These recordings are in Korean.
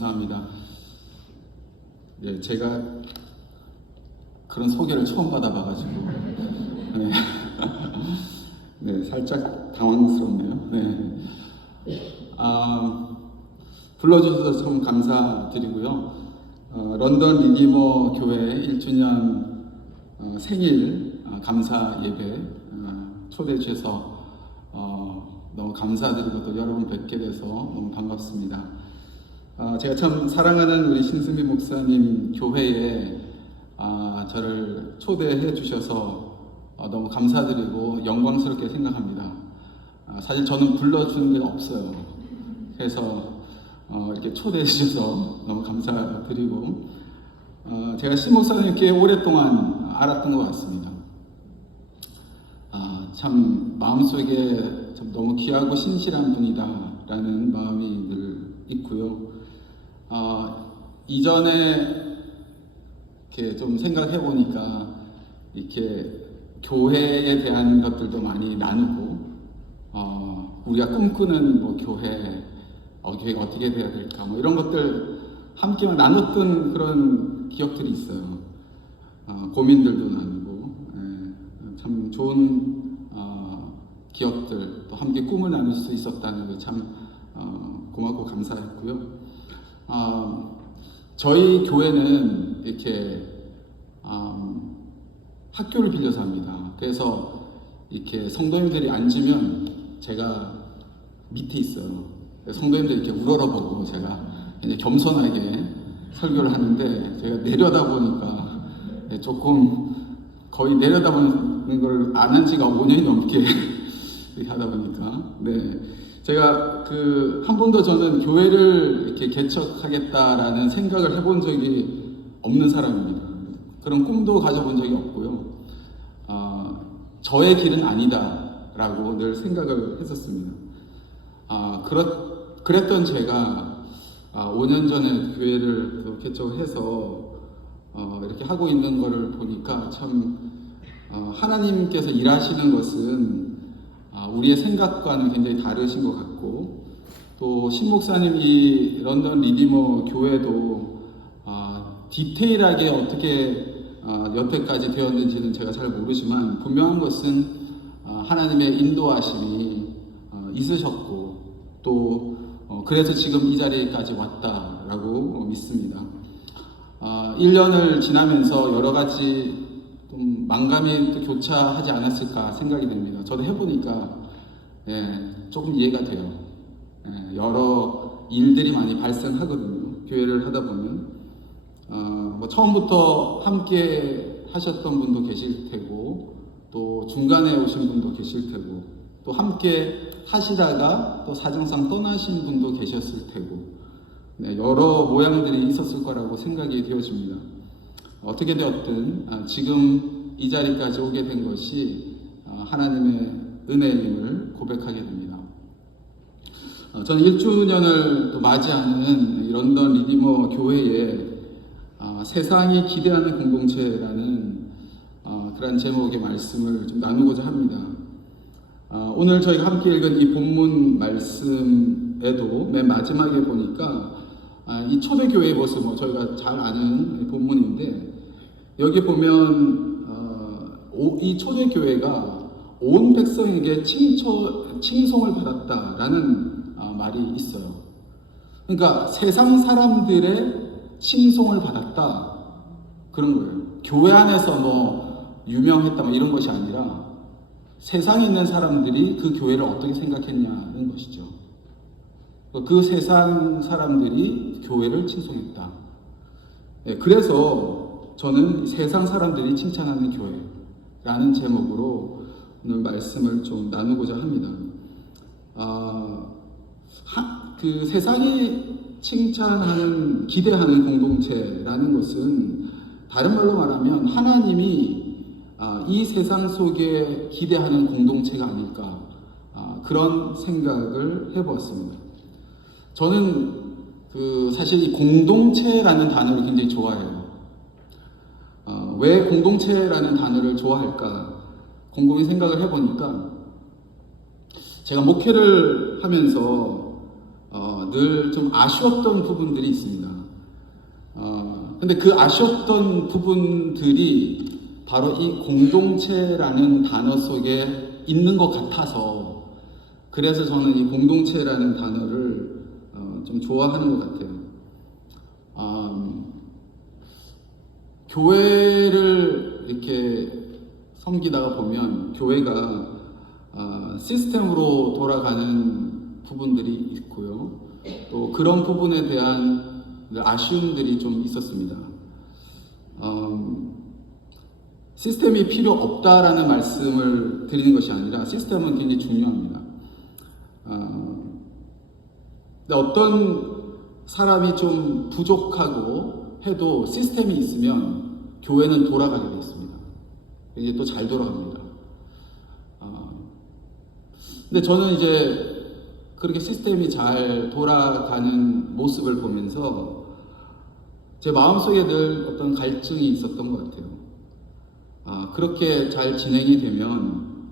감사합니다. 예, 제가 그런 소개를 처음 받아봐가지고 네, 네, 살짝 당황스럽네요. 네. 불러주셔서 참 감사드리고요. 런던 리디머 교회 1주년 생일 감사 예배 초대해 주셔서 너무 감사드리고 또 여러분 뵙게 돼서 너무 반갑습니다. 제가 참 사랑하는 우리 신승비 목사님 교회에 저를 초대해 주셔서 너무 감사드리고 영광스럽게 생각합니다. 사실 저는 불러주는 데가 없어요. 그래서 이렇게 초대해 주셔서 너무 감사드리고 제가 신 목사님 꽤 오랫동안 알았던 것 같습니다. 참 마음속에 참 너무 귀하고 신실한 분이다라는 마음이 늘 있고요. 이전에 이렇게 좀 생각해 보니까 이렇게 교회에 대한 것들도 많이 나누고 우리가 꿈꾸는 뭐 교회가 어떻게 돼야 될까 뭐 이런 것들 함께 나눴던 그런 기억들이 있어요. 고민들도 나누고 참 좋은 기억들 또 함께 꿈을 나눌 수 있었다는 게 참 고맙고 감사했고요. 저희 교회는 이렇게 학교를 빌려서 합니다. 그래서 이렇게 성도님들이 앉으면 제가 밑에 있어요. 성도님들 이렇게 우러러보고 제가 이제 겸손하게 설교를 하는데 제가 내려다보니까 조금 거의 내려다보는 걸 안 한 지가 5년이 넘게 하다 보니까 제가 한 번도 저는 교회를 이렇게 개척하겠다라는 생각을 해본 적이 없는 사람입니다. 그런 꿈도 가져본 적이 없고요. 저의 길은 아니다라고 늘 생각을 했었습니다. 그랬던 제가 5년 전에 교회를 개척해서 이렇게 하고 있는 것을 보니까 참 하나님께서 일하시는 것은 우리의 생각과는 굉장히 다르신 것 같고 또 신목사님이 런던 리디머 교회도 디테일하게 어떻게 여태까지 되었는지는 제가 잘 모르지만 분명한 것은 하나님의 인도하심이 있으셨고 또 그래서 지금 이 자리까지 왔다라고 믿습니다. 1년을 지나면서 여러 가지 좀 망감이 또 교차하지 않았을까 생각이 됩니다. 저도 해보니까 조금 이해가 돼요. 여러 일들이 많이 발생하거든요. 교회를 하다 보면 뭐 처음부터 함께 하셨던 분도 계실 테고 또 중간에 오신 분도 계실 테고 또 함께 하시다가 또 사정상 떠나신 분도 계셨을 테고 여러 모양들이 있었을 거라고 생각이 되어집니다. 어떻게 되었든 지금 이 자리까지 오게 된 것이 하나님의 은혜임을 고백하게 됩니다. 저는 1주년을 또 맞이하는 런던 리디머 교회에 세상이 기대하는 공동체라는 그런 제목의 말씀을 좀 나누고자 합니다. 오늘 저희가 함께 읽은 이 본문 말씀에도 맨 마지막에 보니까 이 초대교회의 모습, 저희가 잘 아는 본문인데 여기 보면 이 초대교회가 온 백성에게 칭송을 받았다라는 말이 있어요. 그러니까 세상 사람들의 칭송을 받았다 그런 거예요. 교회 안에서 유명했다 이런 것이 아니라 세상에 있는 사람들이 그 교회를 어떻게 생각했냐는 것이죠. 그 세상 사람들이 교회를 칭송했다. 그래서 저는 세상 사람들이 칭찬하는 교회라는 제목으로 오늘 말씀을 좀 나누고자 합니다. 그 세상이 칭찬하는, 기대하는 공동체라는 것은 다른 말로 말하면 하나님이 이 세상 속에 기대하는 공동체가 아닐까 그런 생각을 해보았습니다. 저는 사실 이 공동체라는 단어를 굉장히 좋아해요. 왜 공동체라는 단어를 좋아할까 곰곰이 생각을 해보니까 제가 목회를 하면서 늘 좀 아쉬웠던 부분들이 있습니다. 근데 그 아쉬웠던 부분들이 바로 이 공동체라는 단어 속에 있는 것 같아서, 그래서 저는 이 공동체라는 단어를 좀 좋아하는 것 같아요. 교회를 이렇게 섬기다가 보면 교회가 시스템으로 돌아가는 부분들이 있고요. 또 그런 부분에 대한 아쉬움들이 좀 있었습니다. 시스템이 필요 없다라는 말씀을 드리는 것이 아니라 시스템은 굉장히 중요합니다. 근데 어떤 사람이 좀 부족하고 해도 시스템이 있으면 교회는 돌아가게 되어 있습니다. 이제 또 잘 돌아갑니다. 근데 저는 이제 그렇게 시스템이 잘 돌아가는 모습을 보면서 제 마음속에 늘 어떤 갈증이 있었던 것 같아요. 그렇게 잘 진행이 되면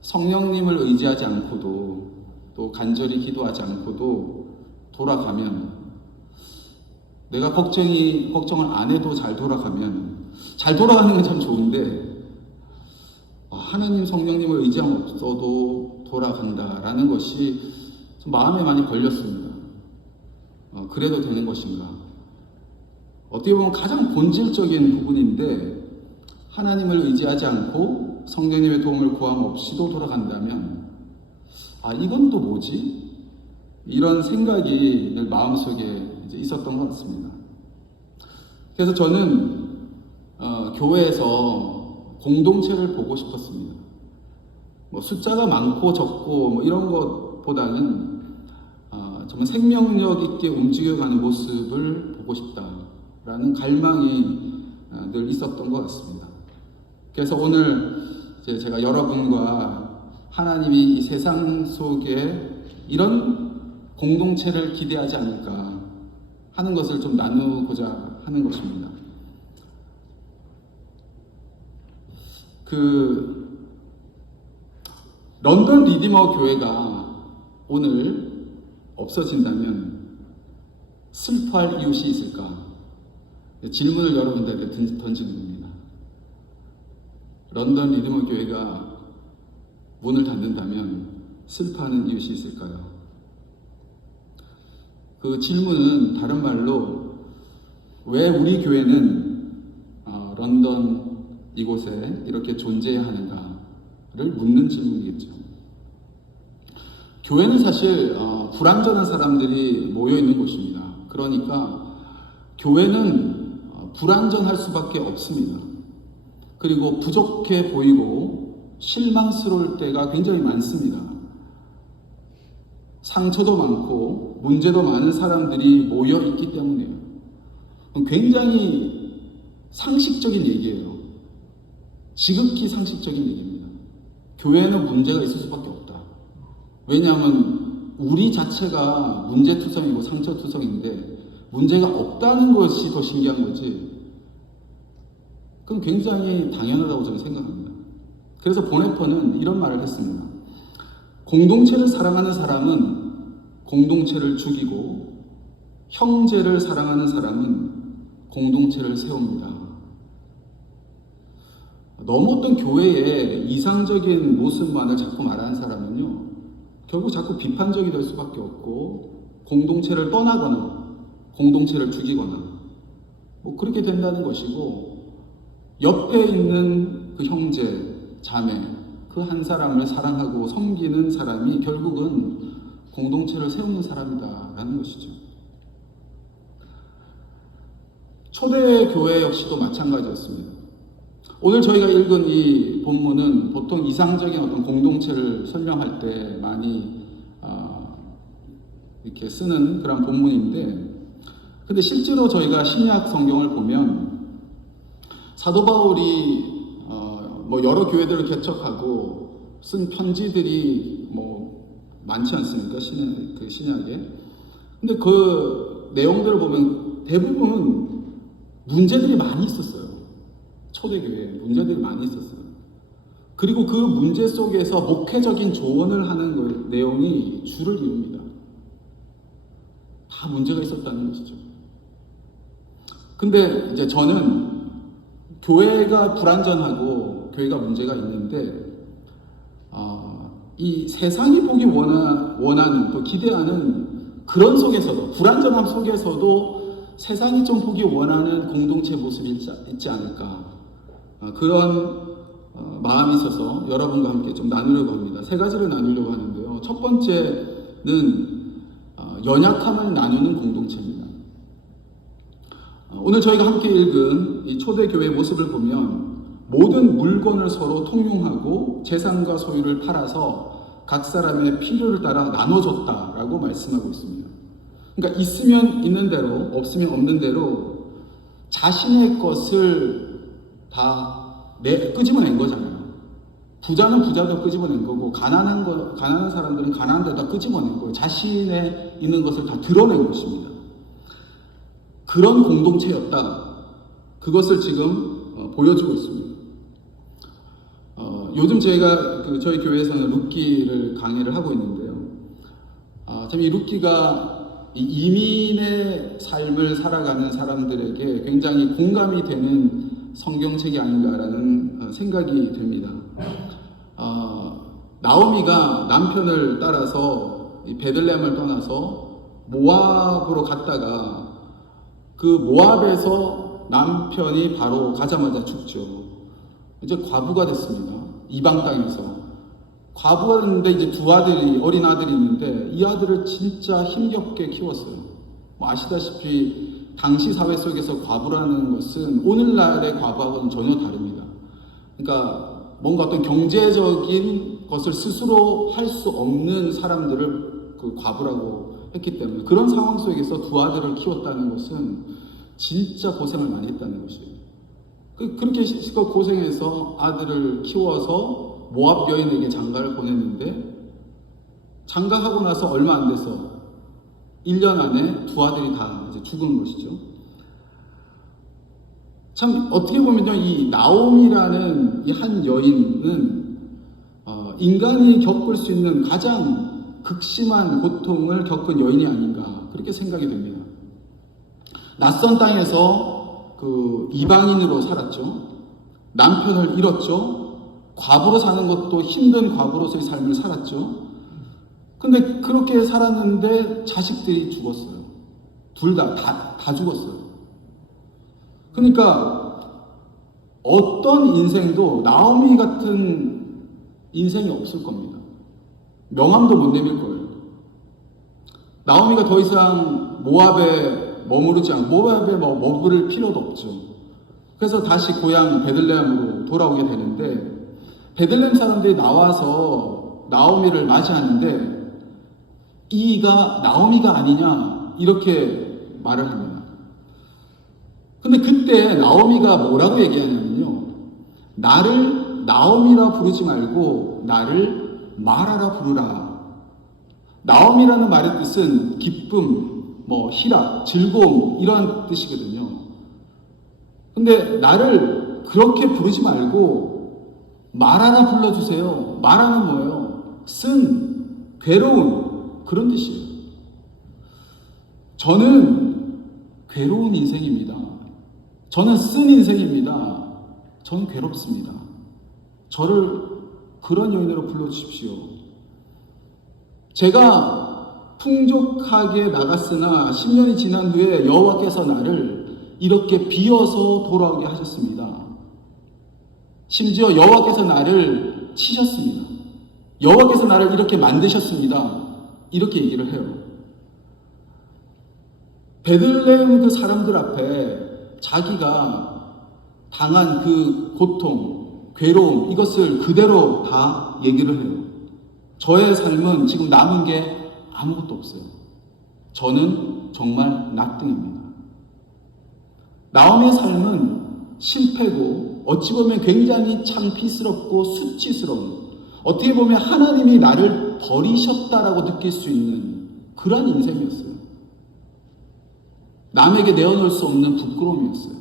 성령님을 의지하지 않고도, 또 간절히 기도하지 않고도 돌아가면, 내가 걱정을 안 해도 잘 돌아가면, 잘 돌아가는 건 참 좋은데 하나님 성령님을 의지하면 없어도 돌아간다라는 것이 좀 마음에 많이 걸렸습니다. 그래도 되는 것인가? 어떻게 보면 가장 본질적인 부분인데, 하나님을 의지하지 않고 성령님의 도움을 구함 없이도 돌아간다면 이건 또 뭐지? 이런 생각이 늘 마음속에 이제 있었던 것 같습니다. 그래서 저는 교회에서 공동체를 보고 싶었습니다. 뭐 숫자가 많고 적고 뭐 이런 것보다는 정말 생명력 있게 움직여가는 모습을 보고 싶다라는 갈망이 늘 있었던 것 같습니다. 그래서 오늘 이제 제가 여러분과 하나님이 이 세상 속에 이런 공동체를 기대하지 않을까 하는 것을 좀 나누고자 하는 것입니다. 런던 리디머 교회가 오늘 없어진다면 슬퍼할 이웃이 있을까? 질문을 여러분들에게 던지는 겁니다. 런던 리디머 교회가 문을 닫는다면 슬퍼하는 이웃이 있을까요? 그 질문은 다른 말로 왜 우리 교회는 런던 이곳에 이렇게 존재해야 하는가를 묻는 질문이겠죠. 교회는 사실 불완전한 사람들이 모여 있는 곳입니다. 그러니까 교회는 불완전할 수밖에 없습니다. 그리고 부족해 보이고 실망스러울 때가 굉장히 많습니다. 상처도 많고 문제도 많은 사람들이 모여 있기 때문이에요. 굉장히 상식적인 얘기예요. 지극히 상식적인 얘기입니다. 교회는 문제가 있을 수밖에 없다. 왜냐하면 우리 자체가 문제투성이고 상처투성인데 문제가 없다는 것이 더 신기한 거지. 그건 굉장히 당연하다고 저는 생각합니다. 그래서 보네퍼는 이런 말을 했습니다. 공동체를 사랑하는 사람은 공동체를 죽이고 형제를 사랑하는 사람은 공동체를 세웁니다. 너무 어떤 교회의 이상적인 모습만을 자꾸 말하는 사람은요, 결국 자꾸 비판적이 될 수밖에 없고 공동체를 떠나거나 공동체를 죽이거나 뭐 그렇게 된다는 것이고, 옆에 있는 그 형제, 자매, 그 한 사람을 사랑하고 섬기는 사람이 결국은 공동체를 세우는 사람이다라는 것이죠. 초대교회 역시도 마찬가지였습니다. 오늘 저희가 읽은 이 본문은 보통 이상적인 어떤 공동체를 설명할 때 많이 이렇게 쓰는 그런 본문인데, 근데 실제로 저희가 신약 성경을 보면 사도 바울이 뭐 여러 교회들을 개척하고 쓴 편지들이 뭐 많지 않습니까? 신약에. 근데 그 내용들을 보면 대부분 문제들이 많이 있었어요. 초대교회에 문제들이 많이 있었어요. 그리고 그 문제 속에서 목회적인 조언을 하는 내용이 주를 이룹니다. 다 문제가 있었다는 것이죠. 근데 이제 저는 교회가 불완전하고 교회가 문제가 있는데 이 세상이 보기 원하는 또 기대하는 그런 속에서도 불완전함 속에서도 세상이 좀 보기 원하는 공동체 모습이 있지 않을까 그런 마음이 있어서 여러분과 함께 좀 나누려고 합니다. 세 가지를 나누려고 하는데요. 첫 번째는 연약함을 나누는 공동체입니다. 오늘 저희가 함께 읽은 이 초대교회의 모습을 보면 모든 물건을 서로 통용하고 재산과 소유를 팔아서 각 사람의 필요를 따라 나눠줬다라고 말씀하고 있습니다. 그러니까 있으면 있는 대로, 없으면 없는 대로 자신의 것을 다 끄집어낸 거잖아요. 부자는 부자도 끄집어낸 거고, 가난한 사람들은 가난한 데도 다 끄집어낸 거예요. 자신의 있는 것을 다 드러낸 것입니다. 그런 공동체였다. 그것을 지금 보여주고 있습니다. 요즘 제가 저희 교회에서는 룻기를 강의를 하고 있는데요. 참 이 룻기가 이민의 삶을 살아가는 사람들에게 굉장히 공감이 되는 성경책이 아닌가라는 생각이 듭니다. 나오미가 남편을 따라서 베들레헴을 떠나서 모압으로 갔다가 그 모압에서 남편이 바로 가자마자 죽죠. 이제 과부가 됐습니다. 이방 땅에서 과부가 됐는데 이제 두 아들이 어린 아들이 있는데 이 아들을 진짜 힘겹게 키웠어요. 아시다시피 당시 사회 속에서 과부라는 것은 오늘날의 과부하고는 전혀 다릅니다. 그러니까 뭔가 어떤 경제적인 것을 스스로 할 수 없는 사람들을 그 과부라고 했기 때문에 그런 상황 속에서 두 아들을 키웠다는 것은 진짜 고생을 많이 했다는 것이에요. 그렇게 실컷 고생해서 아들을 키워서 모압 여인에게 장가를 보냈는데 장가하고 나서 얼마 안 돼서 1년 안에 두 아들이 다 이제 죽은 것이죠. 참 어떻게 보면요, 이 나옴이라는 이 한 여인은 인간이 겪을 수 있는 가장 극심한 고통을 겪은 여인이 아닌가 그렇게 생각이 됩니다. 낯선 땅에서 그 이방인으로 살았죠. 남편을 잃었죠. 과부로 사는 것도 힘든 과부로서의 삶을 살았죠. 근데 그렇게 살았는데 자식들이 죽었어요. 둘 다 죽었어요. 그러니까 어떤 인생도 나오미 같은 인생이 없을 겁니다. 명함도 못 내밀 거예요. 나오미가 더 이상 모압에 머무르지 않고 모압에 머무를 필요도 없죠. 그래서 다시 고향 베들레헴으로 돌아오게 되는데 베들레헴 사람들이 나와서 나오미를 맞이하는데 이가 나오미가 아니냐 이렇게 말을 합니다. 근데 그때 나오미가 뭐라고 얘기하냐면요, 나를 나오미라 부르지 말고 나를 마라라 부르라. 나오미라는 말의 뜻은 기쁨, 희락, 즐거움 이런 뜻이거든요. 근데 나를 그렇게 부르지 말고 마라라 불러주세요. 마라는 뭐예요? 쓴, 괴로운 그런 뜻이에요. 저는 괴로운 인생입니다. 저는 쓴 인생입니다. 저는 괴롭습니다. 저를 그런 여인으로 불러주십시오. 제가 풍족하게 나갔으나 10년이 지난 후에 여호와께서 나를 이렇게 비어서 돌아오게 하셨습니다. 심지어 여호와께서 나를 치셨습니다. 여호와께서 나를 이렇게 만드셨습니다. 이렇게 얘기를 해요. 베들레헴 그 사람들 앞에 자기가 당한 그 고통, 괴로움 이것을 그대로 다 얘기를 해요. 저의 삶은 지금 남은 게 아무것도 없어요. 저는 정말 낙등입니다. 나오미의 삶은 실패고 어찌 보면 굉장히 창피스럽고 수치스러운, 어떻게 보면 하나님이 나를 버리셨다라고 느낄 수 있는 그런 인생이었어요. 남에게 내어놓을 수 없는 부끄러움이었어요.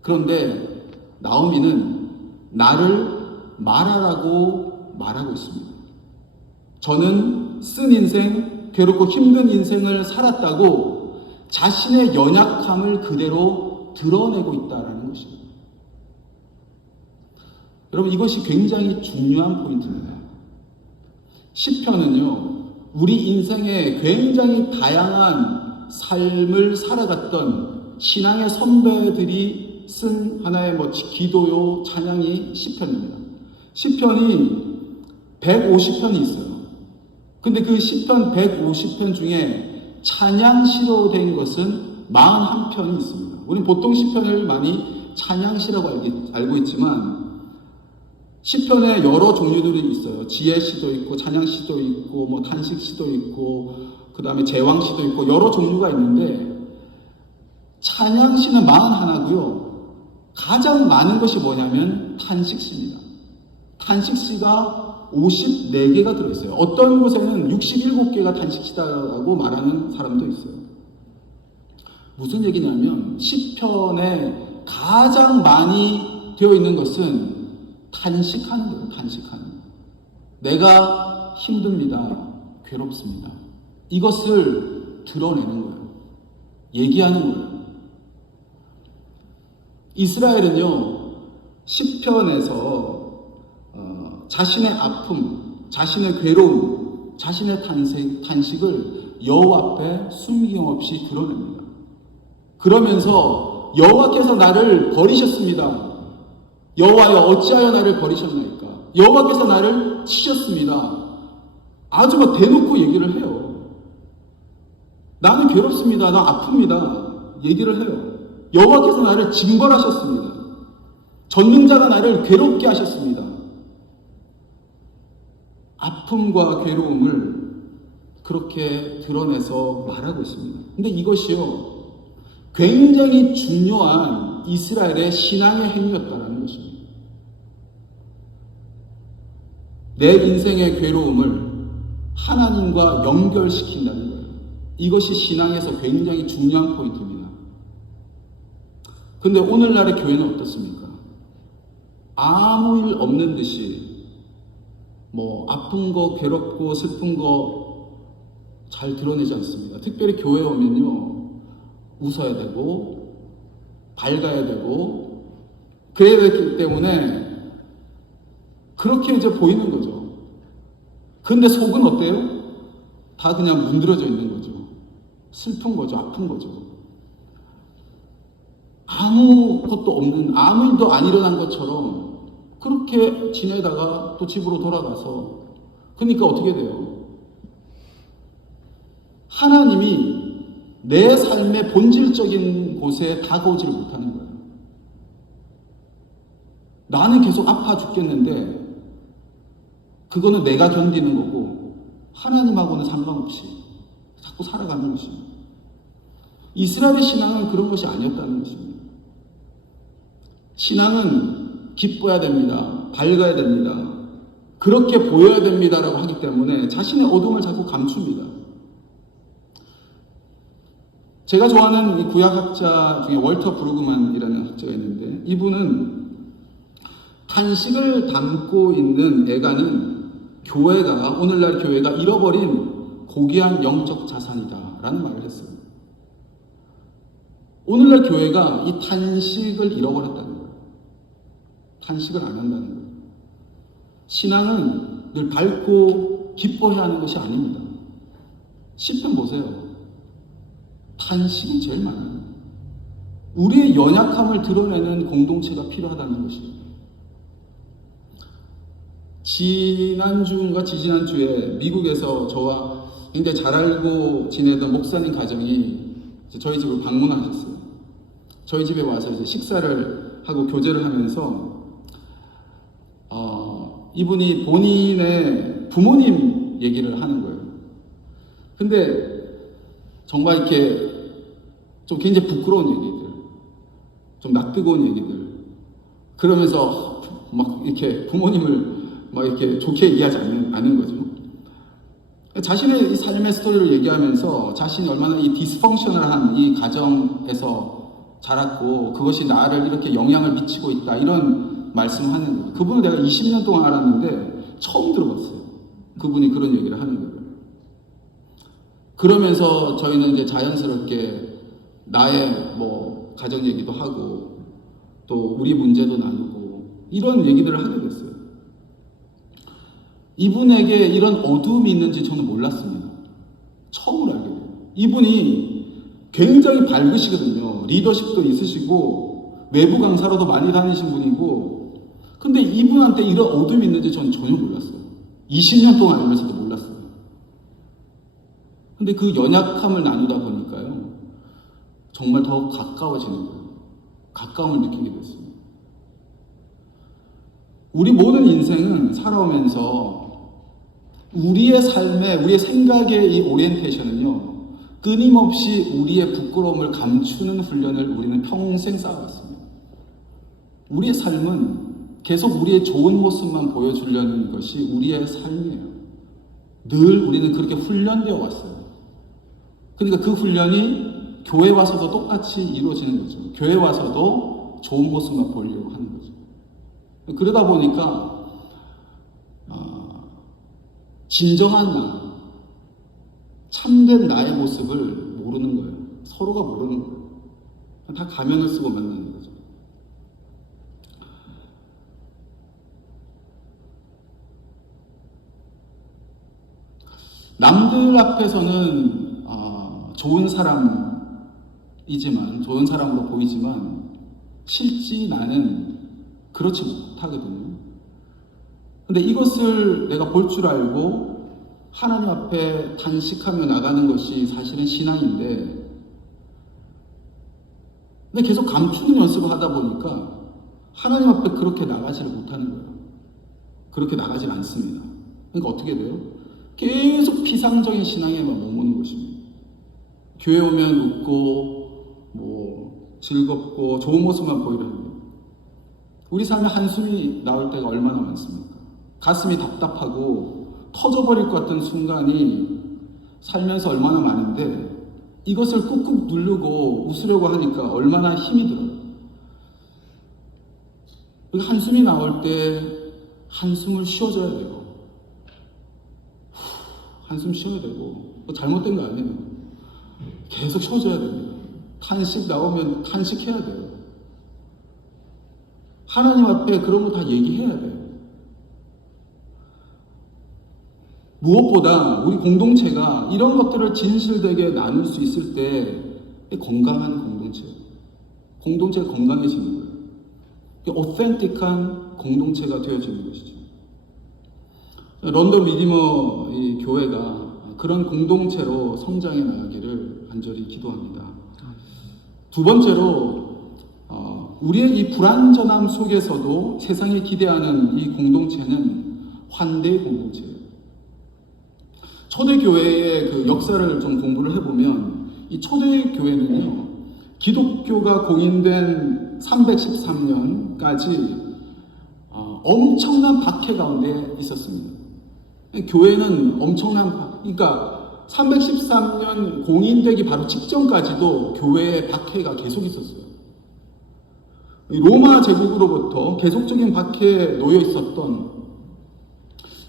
그런데 나오미는 나를 말하라고 말하고 있습니다. 저는 쓴 인생, 괴롭고 힘든 인생을 살았다고 자신의 연약함을 그대로 드러내고 있다는 것입니다. 여러분, 이것이 굉장히 중요한 포인트입니다. 시편은요, 우리 인생에 굉장히 다양한 삶을 살아갔던 신앙의 선배들이 쓴 하나의 기도요, 찬양이 시편입니다. 시편이 150편이 있어요. 근데 그 시편 150편 중에 찬양시로 된 것은 41편이 있습니다. 우리는 보통 시편을 많이 찬양시라고 알고 있지만 시편에 여러 종류들이 있어요. 지혜시도 있고 찬양시도 있고 탄식시도 있고 그 다음에 제왕시도 있고 여러 종류가 있는데 찬양시는 41고요. 가장 많은 것이 뭐냐면 탄식시입니다. 탄식시가 54개가 들어있어요. 어떤 곳에는 67개가 탄식시다라고 말하는 사람도 있어요. 무슨 얘기냐면 시편에 가장 많이 되어 있는 것은 탄식하는 거예요. 탄식하는 거예요. 내가 힘듭니다. 괴롭습니다. 이것을 드러내는 거예요. 얘기하는 거예요. 이스라엘은요, 시편에서 자신의 아픔, 자신의 괴로움, 자신의 탄식을 여호와 앞에 숨김없이 드러냅니다. 그러면서 여호와께서 나를 버리셨습니다. 여호와여 어찌하여 나를 버리셨나이까? 여호와께서 나를 치셨습니다. 아주 대놓고 얘기를 해요. 나는 괴롭습니다. 나 아픕니다. 얘기를 해요. 여호와께서 나를 징벌하셨습니다. 전능자가 나를 괴롭게 하셨습니다. 아픔과 괴로움을 그렇게 드러내서 말하고 있습니다. 근데 이것이요, 굉장히 중요한 이스라엘의 신앙의 행위였다는 것입니다. 내 인생의 괴로움을 하나님과 연결시킨다는 거예요. 이것이 신앙에서 굉장히 중요한 포인트입니다. 근데 오늘날의 교회는 어떻습니까? 아무 일 없는 듯이 아픈 거, 괴롭고 슬픈 거 잘 드러내지 않습니다. 특별히 교회에 오면요, 웃어야 되고 밝아야 되고 그래야 되기 때문에 그렇게 이제 보이는 거죠. 근데 속은 어때요? 다 그냥 문드러져 있는 거죠. 슬픈 거죠. 아픈 거죠. 아무것도 없는, 아무 일도 안 일어난 것처럼 그렇게 지내다가 또 집으로 돌아가서, 그러니까 어떻게 돼요? 하나님이 내 삶의 본질적인 곳에 다가오지를 못하는 거예요. 나는 계속 아파 죽겠는데 그거는 내가 견디는 거고 하나님하고는 상관없이 자꾸 살아가는 것입니다. 이스라엘의 신앙은 그런 것이 아니었다는 것입니다. 신앙은 기뻐야 됩니다. 밝아야 됩니다. 그렇게 보여야 됩니다라고 하기 때문에 자신의 어둠을 자꾸 감춥니다. 제가 좋아하는 이 구약학자 중에 월터 브루그만이라는 학자가 있는데, 이분은 탄식을 담고 있는 애가는 교회가, 오늘날 교회가 잃어버린 고귀한 영적 자산이다 라는 말을 했어요. 오늘날 교회가 이 탄식을 잃어버렸다는 거예요. 탄식을 안 한다는 거예요. 신앙은 늘 밝고 기뻐해야 하는 것이 아닙니다. 시편 보세요. 탄식이 제일 많아요. 우리의 연약함을 드러내는 공동체가 필요하다는 것입니다. 지난주인가 지지난주에 미국에서 저와 굉장히 잘 알고 지내던 목사님 가정이 저희 집을 방문하셨어요. 저희 집에 와서 이제 식사를 하고 교제를 하면서 이분이 본인의 부모님 얘기를 하는 거예요. 근데 정말 이렇게 좀 굉장히 부끄러운 얘기들, 좀 낯뜨거운 얘기들, 그러면서 막 이렇게 부모님을 막 이렇게 좋게 얘기하지 않는 거죠. 자신의 이 삶의 스토리를 얘기하면서 자신이 얼마나 이 디스펑셔널한 이 가정에서 자랐고 그것이 나를 이렇게 영향을 미치고 있다, 이런 말씀하는 거예요. 그분을 내가 20년 동안 알았는데 처음 들어봤어요. 그분이 그런 얘기를 하는 거예요. 그러면서 저희는 이제 자연스럽게 나의 뭐 가정 얘기도 하고 또 우리 문제도 나누고 이런 얘기들을 하게 됐어요. 이분에게 이런 어두움이 있는지 저는 몰랐습니다. 처음으로 알게 돼요. 이분이 굉장히 밝으시거든요. 리더십도 있으시고 외부 강사로도 많이 다니신 분이고, 근데 이분한테 이런 어둠이 있는지 저는 전혀 몰랐어요. 20년 동안 알면서도 몰랐어요. 근데 그 연약함을 나누다 보니까요, 정말 더 가까워지는 거예요. 가까움을 느끼게 됐습니다. 우리 모든 인생은 살아오면서 우리의 삶에, 우리의 생각의 이 오리엔테이션은요, 끊임없이 우리의 부끄러움을 감추는 훈련을 우리는 평생 쌓아왔습니다. 우리의 삶은 계속 우리의 좋은 모습만 보여주려는 것이 우리의 삶이에요. 늘 우리는 그렇게 훈련되어 왔어요. 그러니까 그 훈련이 교회 와서도 똑같이 이루어지는 거죠. 교회 와서도 좋은 모습만 보이려고 하는 거죠. 그러다 보니까 진정한 나, 참된 나의 모습을 모르는 거예요. 서로가 모르는 거예요. 다 가면을 쓰고 만나는 거죠. 남들 앞에서는 좋은 사람이지만, 좋은 사람으로 보이지만 실제 나는 그렇지 못하거든요. 근데 이것을 내가 볼 줄 알고 하나님 앞에 단식하며 나가는 것이 사실은 신앙인데, 근데 계속 감추는 연습을 하다 보니까 하나님 앞에 그렇게 나가지를 못하는 거예요. 그렇게 나가질 않습니다. 그러니까 어떻게 돼요? 계속 피상적인 신앙에만 머무는 것입니다. 교회 오면 웃고 뭐 즐겁고 좋은 모습만 보이려는 거예요. 우리 삶에 한숨이 나올 때가 얼마나 많습니까? 가슴이 답답하고 터져버릴 것 같은 순간이 살면서 얼마나 많은데, 이것을 꾹꾹 누르고 웃으려고 하니까 얼마나 힘이 들어요. 한숨이 나올 때 한숨을 쉬어줘야 돼요. 한숨 쉬어야 되고, 잘못된 거 아니에요. 계속 쉬어줘야 됩니다. 탄식 나오면 탄식해야 돼요. 하나님 앞에 그런 거 다 얘기해야 돼요. 무엇보다 우리 공동체가 이런 것들을 진실되게 나눌 수 있을 때 건강한 공동체가 건강해지는 거예요. 오센틱한 공동체가 되어지는 것이죠. 런던 리디머 교회가 그런 공동체로 성장해 나가기를 간절히 기도합니다. 두 번째로 우리의 이 불완전함 속에서도 세상이 기대하는 이 공동체는 환대의 공동체예요. 초대교회의 그 역사를 좀 공부를 해보면 이 초대교회는요, 기독교가 공인된 313년까지 엄청난 박해 가운데 있었습니다. 교회는 그러니까 313년 공인되기 바로 직전까지도 교회의 박해가 계속 있었어요. 로마 제국으로부터 계속적인 박해에 놓여 있었던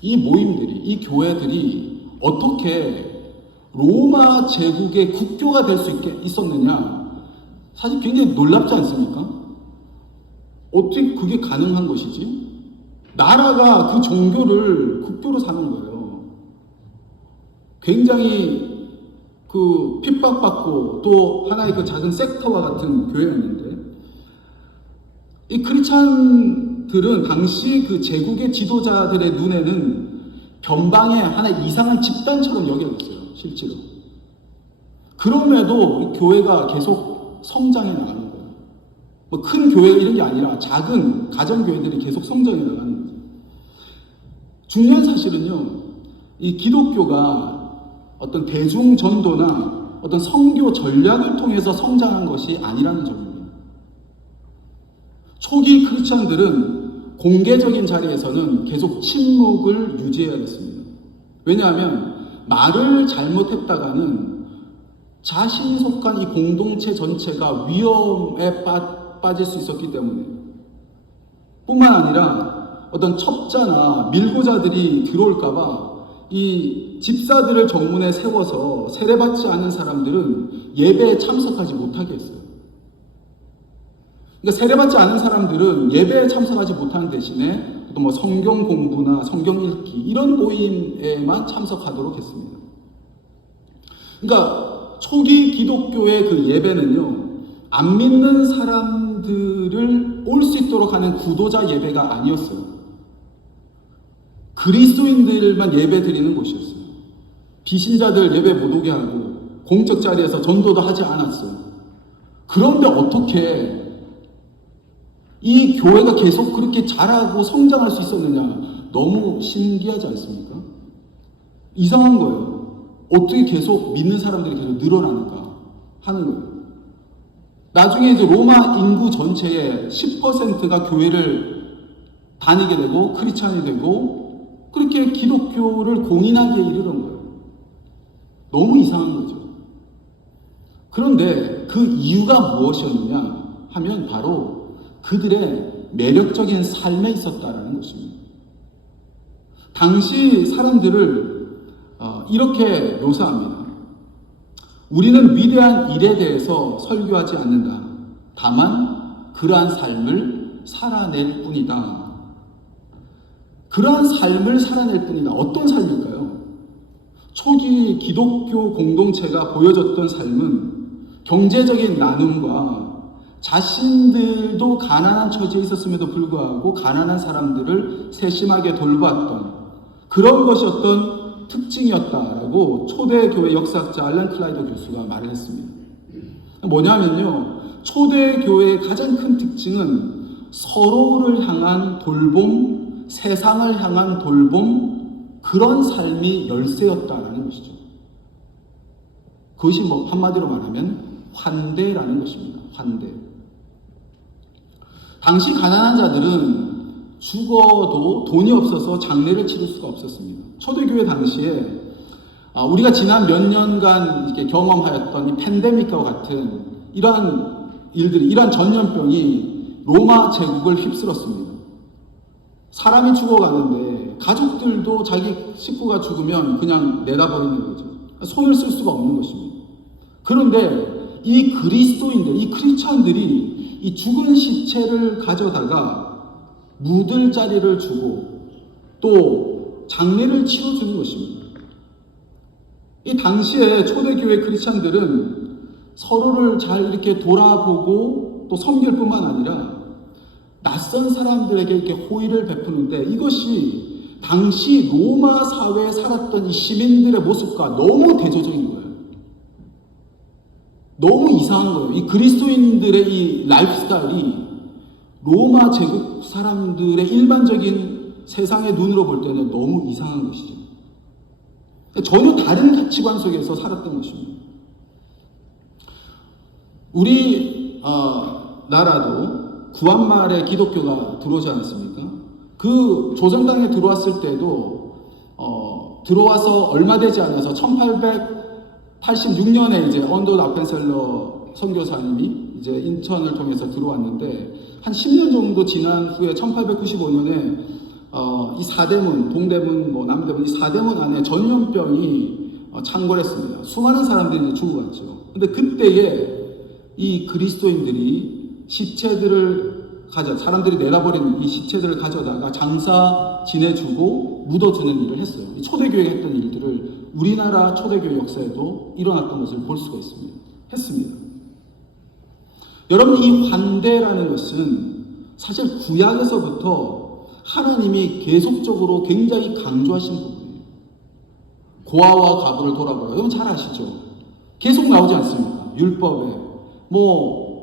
이 모임들이, 이 교회들이 어떻게 로마 제국의 국교가 될 수 있었느냐, 사실 굉장히 놀랍지 않습니까? 어떻게 그게 가능한 것이지? 나라가 그 종교를 국교로 사는 거예요. 굉장히 그 핍박받고 또 하나의 그 작은 섹터와 같은 교회였는데, 이 크리스찬들은 당시 그 제국의 지도자들의 눈에는 변방의 하나의 이상한 집단처럼 여겨졌어요, 실제로. 그럼에도 교회가 계속 성장해 나가는 거예요. 뭐 큰 교회가 이런 게 아니라 작은 가정교회들이 계속 성장해 나가는 거죠. 중요한 사실은요, 이 기독교가 어떤 대중 전도나 어떤 선교 전략을 통해서 성장한 것이 아니라는 점입니다. 초기 크리스천들은 공개적인 자리에서는 계속 침묵을 유지해야 했습니다. 왜냐하면 말을 잘못했다가는 자신이 속한 이 공동체 전체가 위험에 빠질 수 있었기 때문에, 뿐만 아니라 어떤 첩자나 밀고자들이 들어올까봐 이 집사들을 정문에 세워서 세례받지 않은 사람들은 예배에 참석하지 못하게 했어요. 그러니까 세례받지 않은 사람들은 예배에 참석하지 못하는 대신에 또 뭐 성경 공부나 성경 읽기 이런 모임에만 참석하도록 했습니다. 그러니까 초기 기독교의 그 예배는요, 안 믿는 사람들을 올 수 있도록 하는 구도자 예배가 아니었어요. 그리스도인들만 예배 드리는 곳이었어요. 비신자들 예배 못 오게 하고 공적 자리에서 전도도 하지 않았어요. 그런데 어떻게 이 교회가 계속 그렇게 자라고 성장할 수 있었느냐? 너무 신기하지 않습니까? 이상한 거예요. 어떻게 계속 믿는 사람들이 계속 늘어나는가 하는 거예요. 나중에 이제 로마 인구 전체의 10%가 교회를 다니게 되고 크리스찬이 되고 그렇게 기독교를 공인하기에 이르는 거예요. 너무 이상한 거죠. 그런데 그 이유가 무엇이었느냐 하면 바로 그들의 매력적인 삶에 있었다라는 것입니다. 당시 사람들을 이렇게 묘사합니다. 우리는 위대한 일에 대해서 설교하지 않는다. 다만 그러한 삶을 살아낼 뿐이다. 그러한 삶을 살아낼 뿐이다. 어떤 삶일까요? 초기 기독교 공동체가 보여줬던 삶은 경제적인 나눔과 자신들도 가난한 처지에 있었음에도 불구하고 가난한 사람들을 세심하게 돌봤던 그런 것이 어떤 특징이었다라고 초대교회 역사학자 알렌 클라이더 교수가 말을 했습니다. 뭐냐면요, 초대교회의 가장 큰 특징은 서로를 향한 돌봄, 세상을 향한 돌봄, 그런 삶이 열쇠였다라는 것이죠. 그것이 뭐 한마디로 말하면 환대라는 것입니다. 환대. 당시 가난한 자들은 죽어도 돈이 없어서 장례를 치를 수가 없었습니다. 초대교회 당시에 우리가 지난 몇 년간 이렇게 경험하였던 이 팬데믹과 같은 이러한 일들이, 이러한 전염병이 로마 제국을 휩쓸었습니다. 사람이 죽어가는데 가족들도 자기 식구가 죽으면 그냥 내다버리는 거죠. 손을 쓸 수가 없는 것입니다. 그런데 이 그리스도인들, 이 크리스찬들이 이 죽은 시체를 가져다가 묻을 자리를 주고 또 장례를 치러주는 것입니다. 이 당시에 초대교회 크리스찬들은 서로를 잘 이렇게 돌아보고 또 섬길 뿐만 아니라 낯선 사람들에게 이렇게 호의를 베푸는데 이것이 당시 로마 사회에 살았던 이 시민들의 모습과 너무 대조적인 거예요. 너무 이상한 거예요. 이 그리스도인들의 이 라이프 스타일이 로마 제국 사람들의 일반적인 세상의 눈으로 볼 때는 너무 이상한 것이죠. 전혀 다른 가치관 속에서 살았던 것입니다. 우리 나라도 구한말에 기독교가 들어오지 않았습니까? 그 조선당에 들어왔을 때도 들어와서 얼마 되지 않아서 1886년에 이제 언더 아펜셀러 선교사님이 이제 인천을 통해서 들어왔는데 한 10년 정도 지난 후에 1895년에 이 사대문, 동대문, 뭐 남대문 이 사대문 안에 전염병이 창궐했습니다. 수많은 사람들이 죽어갔죠. 근데 그때에 이 그리스도인들이 사람들이 내다버린 이 시체들을 가져다가 장사 지내주고 묻어주는 일을 했어요. 이 초대교회가 했던 일들을 우리나라 초대교회 역사에도 일어났던 것을 볼 수가 있습니다. 했습니다. 여러분, 이 환대라는 것은 사실 구약에서부터 하나님이 계속적으로 굉장히 강조하신 부분이에요. 고아와 과부를 돌아보라. 여러분 잘 아시죠? 계속 나오지 않습니까? 율법에.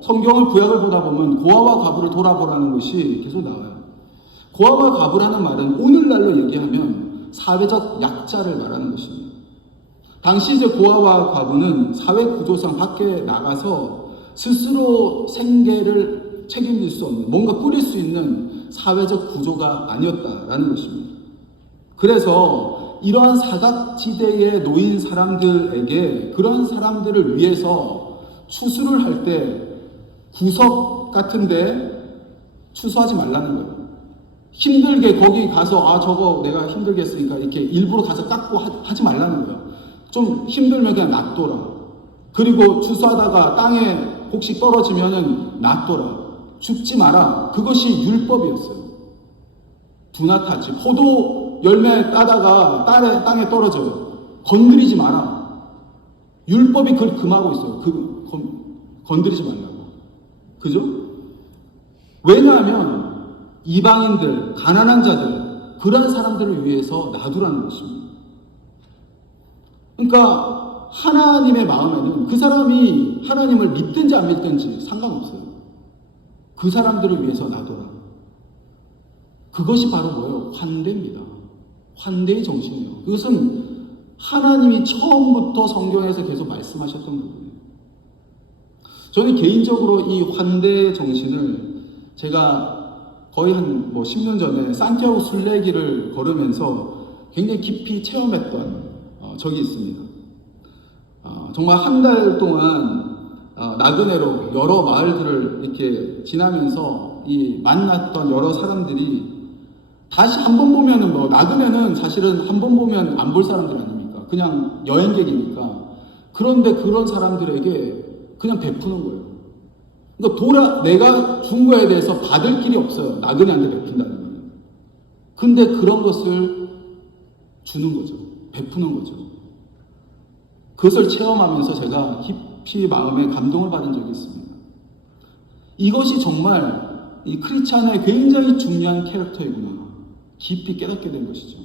성경을 구약을 보다 보면 고아와 과부를 돌아보라는 것이 계속 나와요. 고아와 과부라는 말은 오늘날로 얘기하면 사회적 약자를 말하는 것입니다. 당시 이제 고아와 과부는 사회 구조상 밖에 나가서 스스로 생계를 책임질 수 없는, 뭔가 꾸릴 수 있는 사회적 구조가 아니었다라는 것입니다. 그래서 이러한 사각지대에 놓인 사람들에게 그런 사람들을 위해서 추수를 할 때 구석 같은데 추수하지 말라는 거예요. 힘들게 거기 가서 저거 내가 힘들게 했으니까 이렇게 일부러 가서 깎고 하지 말라는 거야. 좀 힘들면 그냥 놔둬라. 그리고 주소하다가 땅에 혹시 떨어지면은 놔둬라. 죽지 마라. 그것이 율법이었어요. 두나타치. 포도 열매 따다가 땅에 떨어져요. 건드리지 마라. 율법이 그걸 금하고 있어요. 건드리지 말라고. 그죠? 왜냐하면 이방인들, 가난한 자들, 그런 사람들을 위해서 놔두라는 것입니다. 그러니까 하나님의 마음에는 그 사람이 하나님을 믿든지 안 믿든지 상관없어요. 그 사람들을 위해서 놔둬라. 그것이 바로 뭐예요? 환대입니다. 환대의 정신이에요. 그것은 하나님이 처음부터 성경에서 계속 말씀하셨던 부분이에요. 저는 개인적으로 이 환대 정신을 제가 거의 한 10년 전에 산티아고 순례길을 걸으면서 굉장히 깊이 체험했던 적이 있습니다. 정말 한 달 동안 나그네로 여러 마을들을 이렇게 지나면서 이 만났던 여러 사람들이 다시 한 번 보면은 나그네는 사실은 한 번 보면 안 볼 사람들 아닙니까? 그냥 여행객이니까. 그런데 그런 사람들에게 그냥 베푸는 거예요. 그러니까 내가 준 거에 대해서 받을 길이 없어요. 나그네한테 베푼다는 거는. 근데 그런 것을 주는 거죠. 베푸는 거죠. 그것을 체험하면서 제가 깊이 마음에 감동을 받은 적이 있습니다. 이것이 정말 이 크리스찬의 굉장히 중요한 캐릭터이구나. 깊이 깨닫게 된 것이죠.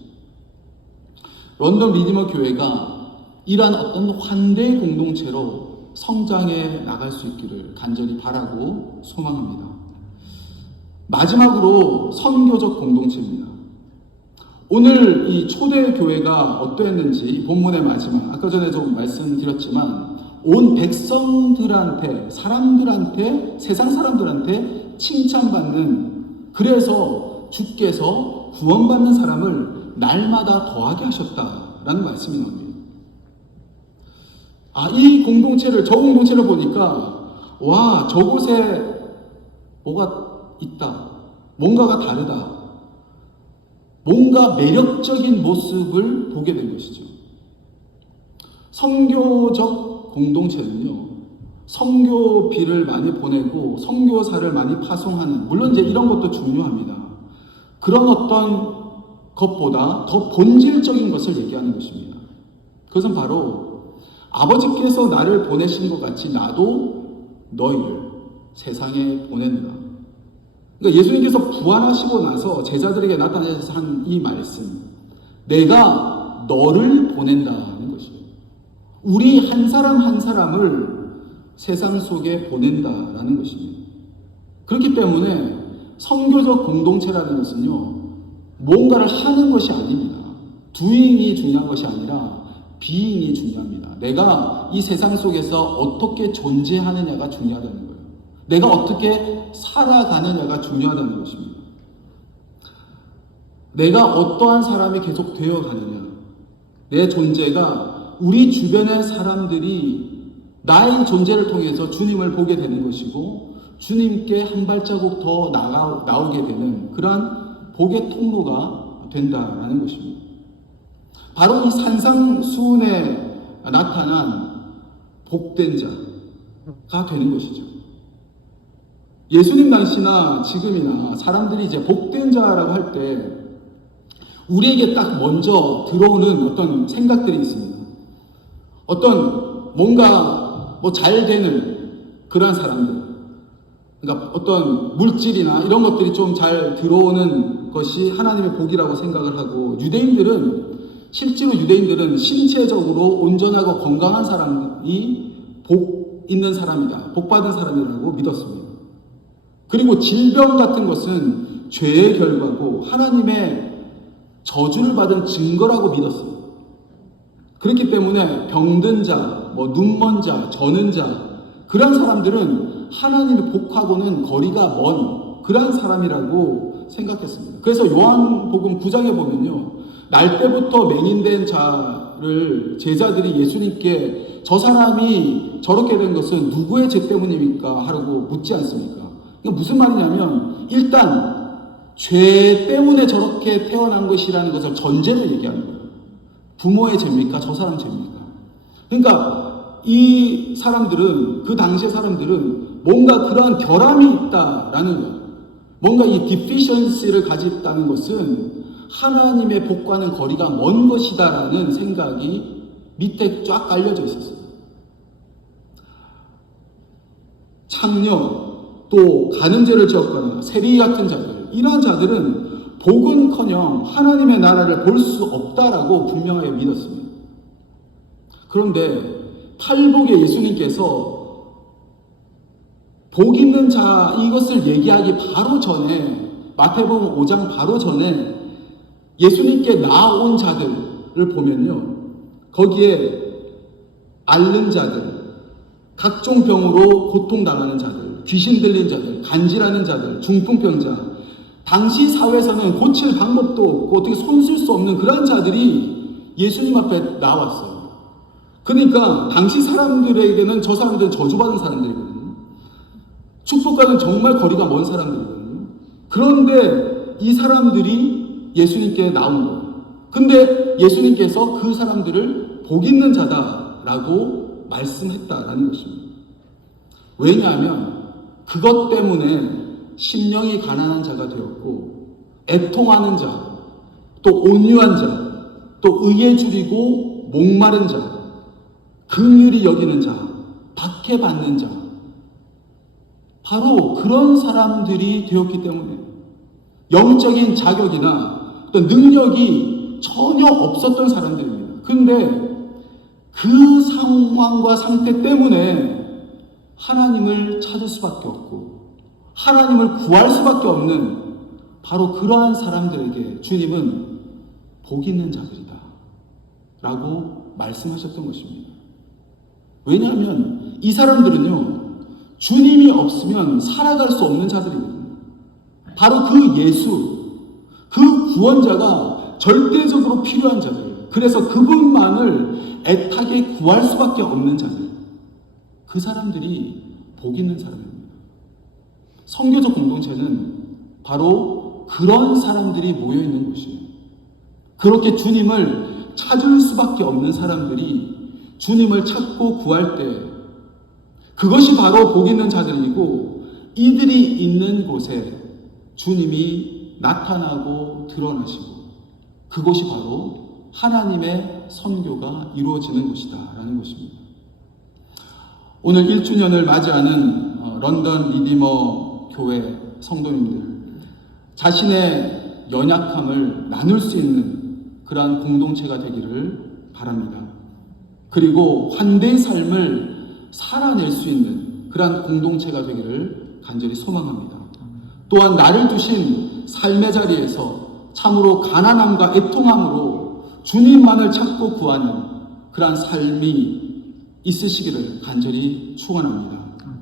런던 리디머 교회가 이러한 어떤 환대 공동체로 성장해 나갈 수 있기를 간절히 바라고 소망합니다. 마지막으로 선교적 공동체입니다. 오늘 이 초대교회가 어떠했는지 본문의 마지막, 아까 전에 좀 말씀드렸지만 온 백성들한테, 사람들한테, 세상 사람들한테 칭찬받는, 그래서 주께서 구원받는 사람을 날마다 더하게 하셨다라는 말씀이 나옵니다. 이 공동체를, 저 공동체를 보니까 저곳에 뭐가 있다. 뭔가가 다르다. 뭔가 매력적인 모습을 보게 된 것이죠. 선교적 공동체는요, 선교비를 많이 보내고 선교사를 많이 파송하는, 물론 이제 이런 것도 중요합니다. 그런 어떤 것보다 더 본질적인 것을 얘기하는 것입니다. 그것은 바로 아버지께서 나를 보내신 것 같이 나도 너희를 세상에 보낸다. 그러니까 예수님께서 부활하시고 나서 제자들에게 나타내서 한 이 말씀, 내가 너를 보낸다는 것이에요. 우리 한 사람 한 사람을 세상 속에 보낸다라는 것입니다. 그렇기 때문에 선교적 공동체라는 것은요, 뭔가를 하는 것이 아닙니다. doing이 중요한 것이 아니라 being이 중요합니다. 내가 이 세상 속에서 어떻게 존재하느냐가 중요하다는 거예요. 내가 어떻게 살아가느냐가 중요하다는 것입니다. 내가 어떠한 사람이 계속 되어가느냐, 내 존재가 우리 주변의 사람들이 나의 존재를 통해서 주님을 보게 되는 것이고 주님께 한 발자국 더 나오게 되는 그러한 복의 통로가 된다라는 것입니다. 바로 이 산상수훈에 나타난 복된 자가 되는 것이죠. 예수님 당시나 지금이나 사람들이 이제 복된 자라고 할 때 우리에게 딱 먼저 들어오는 어떤 생각들이 있습니다. 어떤 뭔가 잘 되는 그러한 사람들, 그러니까 어떤 물질이나 이런 것들이 좀 잘 들어오는 것이 하나님의 복이라고 생각을 하고, 실제로 유대인들은 신체적으로 온전하고 건강한 사람이 복 있는 사람이다, 복 받은 사람이라고 믿었습니다. 그리고 질병 같은 것은 죄의 결과고 하나님의 저주를 받은 증거라고 믿었습니다. 그렇기 때문에 병든 자, 눈먼 자, 저는 자, 그런 사람들은 하나님의 복하고는 거리가 먼 그런 사람이라고 생각했습니다. 그래서 요한복음 9장에 보면요, 날 때부터 맹인된 자를 제자들이 예수님께 저 사람이 저렇게 된 것은 누구의 죄 때문입니까? 하고 묻지 않습니까? 이게 무슨 말이냐면, 일단 죄 때문에 저렇게 태어난 것이라는 것을 전제로 얘기하는 거예요. 부모의 죄입니까? 저 사람 죄입니까? 그러니까 이 사람들은, 그 당시의 사람들은 뭔가 그러한 결함이 있다라는 거예요. 뭔가 이 디피션시를 가졌다는 것은 하나님의 복과는 거리가 먼 것이다라는 생각이 밑에 쫙 깔려져 있었어요. 창녀, 또 간음죄를 지었거나 세리 같은 자들, 이러한 자들은 복은커녕 하나님의 나라를 볼 수 없다라고 분명하게 믿었습니다. 그런데 탈복의 예수님께서 복 있는 자, 이것을 얘기하기 바로 전에, 마태복음 5장 바로 전에 예수님께 나아온 자들을 보면요, 거기에 앓는 자들, 각종 병으로 고통당하는 자들, 귀신 들린 자들, 간질하는 자들, 중풍병자, 당시 사회에서는 고칠 방법도 없고 어떻게 손쓸 수 없는 그런 자들이 예수님 앞에 나왔어요. 그러니까 당시 사람들에게는 저 사람들은 저주받은 사람들이거든요. 축복과는 정말 거리가 먼 사람들이거든요. 그런데 이 사람들이 예수님께 나온 거예요. 근데 예수님께서 그 사람들을 복 있는 자다라고 말씀했다라는 것입니다. 왜냐하면 그것 때문에 심령이 가난한 자가 되었고, 애통하는 자, 또 온유한 자, 또 의에 줄이고 목마른 자, 긍휼히 여기는 자, 박해받는 자, 바로 그런 사람들이 되었기 때문에 영적인 자격이나 또 능력이 전혀 없었던 사람들입니다. 근데 그 상황과 상태 때문에 하나님을 찾을 수밖에 없고 하나님을 구할 수밖에 없는 바로 그러한 사람들에게 주님은 복 있는 자들이다 라고 말씀하셨던 것입니다. 왜냐하면 이 사람들은요, 주님이 없으면 살아갈 수 없는 자들이거든요. 바로 그 예수, 그 구원자가 절대적으로 필요한 자들, 그래서 그분만을 애타게 구할 수밖에 없는 자들, 그 사람들이 복 있는 사람입니다. 선교적 공동체는 바로 그런 사람들이 모여있는 곳이에요. 그렇게 주님을 찾을 수밖에 없는 사람들이 주님을 찾고 구할 때 그것이 바로 복 있는 자들이고, 이들이 있는 곳에 주님이 나타나고 드러나시고 그것이 바로 하나님의 선교가 이루어지는 곳이다 라는 것입니다. 오늘 1주년을 맞이하는 런던 리디머 교회 성도님들, 자신의 연약함을 나눌 수 있는 그러한 공동체가 되기를 바랍니다. 그리고 환대의 삶을 살아낼 수 있는 그러한 공동체가 되기를 간절히 소망합니다. 또한 나를 두신 삶의 자리에서 참으로 가난함과 애통함으로 주님만을 찾고 구하는 그러한 삶이 있으시기를 간절히 축원합니다.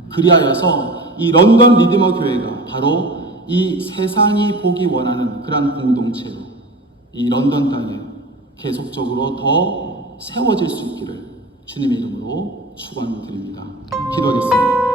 그리하여서 이 런던 리디머 교회가 바로 이 세상이 보기 원하는 그러한 공동체로 이 런던 땅에 계속적으로 더 세워질 수 있기를 주님의 이름으로 축원드립니다. 기도하겠습니다.